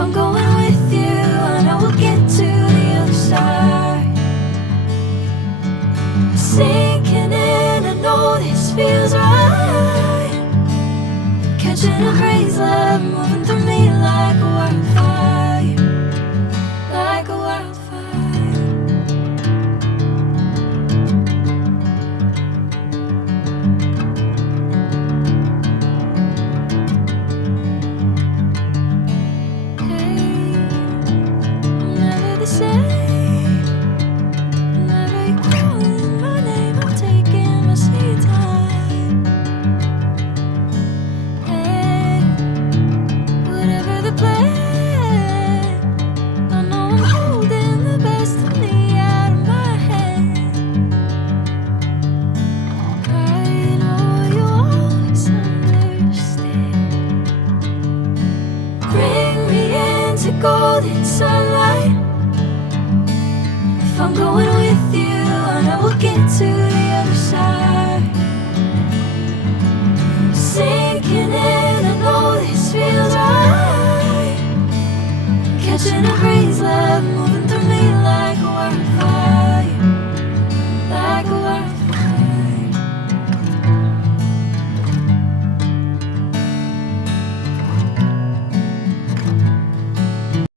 I'm going with you, I know we'll get to the other side. Sinking in, I know this feels right. Catching a crazy love, moving through me like a wildfire, like a wildfire. Golden sunlight. If I'm going with you, I know we'll get to the other side. Sinking in, I know this feels right.